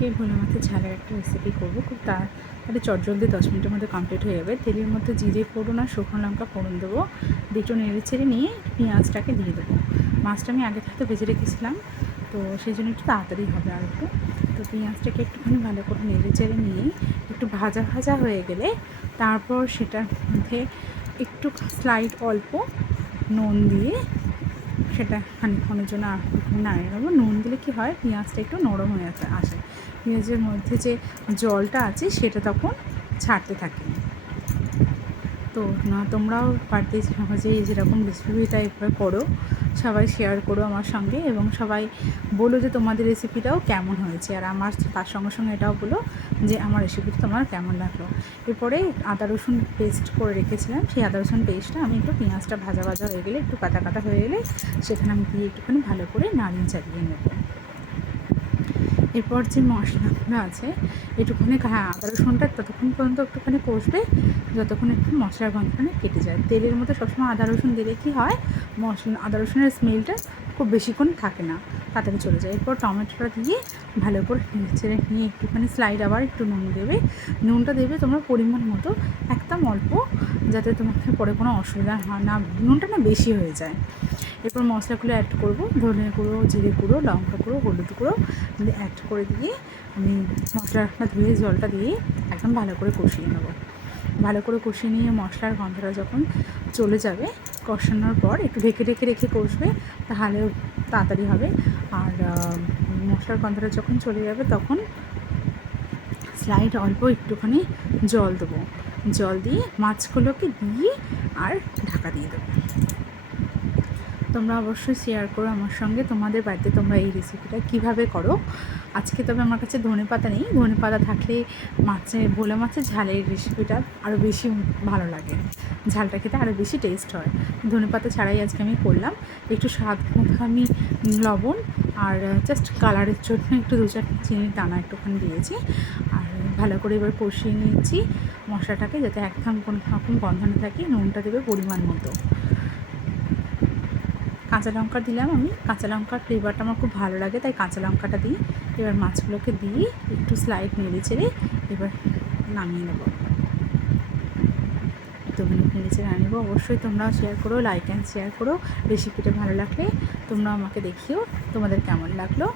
আজকে ভোলা মাছের ঝালের একটা রেসিপি করবো। খুব তাড়াতাড়ি চটজলদি 10 মিনিটের মধ্যে কমপ্লিট হয়ে যাবে। তেলের মধ্যে জিরে ফোড়ন আর শুকনো লঙ্কা ফোড়ন দেবো, দুটো নেড়ে ছেড়ে নিয়ে পেঁয়াজটাকে দিয়ে দেবো। মাছটা আমি আগে থাকতে ভেজে রেখেছিলাম, তো সেই জন্য একটু তাড়াতাড়ি হবে আর একটু। তো পেঁয়াজটাকে একটুখানি ভালো করে নেড়ে চেড়ে নিয়ে একটু ভাজা ভাজা হয়ে গেলে তারপর সেটার মধ্যে একটু স্লাইড অল্প নুন দিয়ে সেটা খানিকক্ষণের জন্য নাড়িয়ে নেবো। নুন দিলে কী হয়, পেঁয়াজটা একটু নরম হয়ে আসে। পেঁয়াজের মধ্যে যে জলটা আছে সেটা তখন ছাড়তে থাকে। তো তোমরাও বাড়িতে সহজেই যেরকম রেসিপিটা এভাবে করো, সবাই শেয়ার করো আমার সঙ্গে এবং সবাই বলো যে তোমাদের রেসিপিটাও কেমন হয়েছে। আর আমার তার সঙ্গে সঙ্গে এটাও বলো যে আমার রেসিপিটা তোমার কেমন লাগলো। এরপরে আদা রসুন পেস্ট করে রেখেছিলাম, সেই আদা রসুন পেস্টটা আমি একটু পেঁয়াজটা ভাজা ভাজা হয়ে গেলে, একটু কাটা কাটা হয়ে গেলে সেখানে আমি দিয়ে একটুখানি ভালো করে নাড়িয়ে চালিয়ে নেব। এরপর যে মশলাগুলো আছে একটুখানি আদা রসুনটা ততক্ষণ পর্যন্ত একটুখানি কষবে যতক্ষণ একটু মশলার গন্ধখানে কেটে যায়। তেলের মধ্যে সবসময় আদা রসুন দিলে কী হয়, আদা রসুনের স্মেলটা খুব বেশিক্ষণ থাকে না, তাড়াতাড়ি চলে যায়। এরপর টমেটোটা দিয়ে ভালো করে ছেড়ে নিয়ে একটুখানি স্লাইড আবার একটু নুন দেবে। নুনটা দেবে তোমরা পরিমাণ মতো, একদম অল্প, যাতে তোমাকে পরে কোনো অসুবিধা হয় না, নুনটা না বেশি হয়ে যায়। এরপর মশলাগুলো অ্যাড করবো, ধনে গুঁড়ো, জিরে গুঁড়ো, লঙ্কা গুঁড়ো, হলুদ গুঁড়ো অ্যাড করে দিয়ে আমি মশলাটা ধুয়ে জলটা দিয়ে একদম ভালো করে কষিয়ে নেব। ভালো করে কষিয়ে নিয়ে মশলার গন্ধটা যখন চলে যাবে, কষানোর পর একটু ঢেকে ঢেকে রেখে কষবে, তাহলে তাড়াতাড়ি হবে। আর মশলার গন্ধটা যখন চলে যাবে তখন স্লাইড অল্প একটুখানি জল দেবো, জল দিয়ে মাছগুলোকে দিয়ে আর ঢাকা দিয়ে দেবো। তোমরা অবশ্যই শেয়ার করো আমার সঙ্গে তোমাদের বাড়িতে তোমরা এই রেসিপিটা কীভাবে করো। আজকে তবে আমার কাছে ধনেপাতা নেই, ধনেপাতা থাকলে ভোলা মাছের ঝালের রেসিপিটা আরও বেশি ভালো লাগে, ঝালটা খেতে আরও বেশি টেস্ট হয়। ধনেপাতা ছাড়াই আজকে আমি করলাম। একটু স্বাদ মতো আমি লবণ আর জাস্ট কালারের জন্য একটু 2-4 চিনির দানা একটুখানি দিয়েছি। আর ভালো করে এবার কষিয়ে নিয়েছি মশলাটাকে, যাতে একদম কোনো রকম গন্ধ না থাকে। নুনটা দেবে পরিমাণ মতো, কাঁচা লঙ্কা দিলাম আমি, কাঁচা লঙ্কার ফ্লেভারটা আমার খুব ভালো লাগে, তাই কাঁচা লঙ্কাটা দিই। এবার মাছগুলোকে দিয়ে একটু স্লাইড নেড়ে চেড়ে এবার নামিয়ে নেব। তো নেড়ে চেড়ে নেবো। অবশ্যই তোমরাও শেয়ার করো, লাইক অ্যান্ড শেয়ার করো। রেসিপিটা ভালো লাগলে তোমরা আমাকে দেখিও তোমাদের কেমন লাগলো।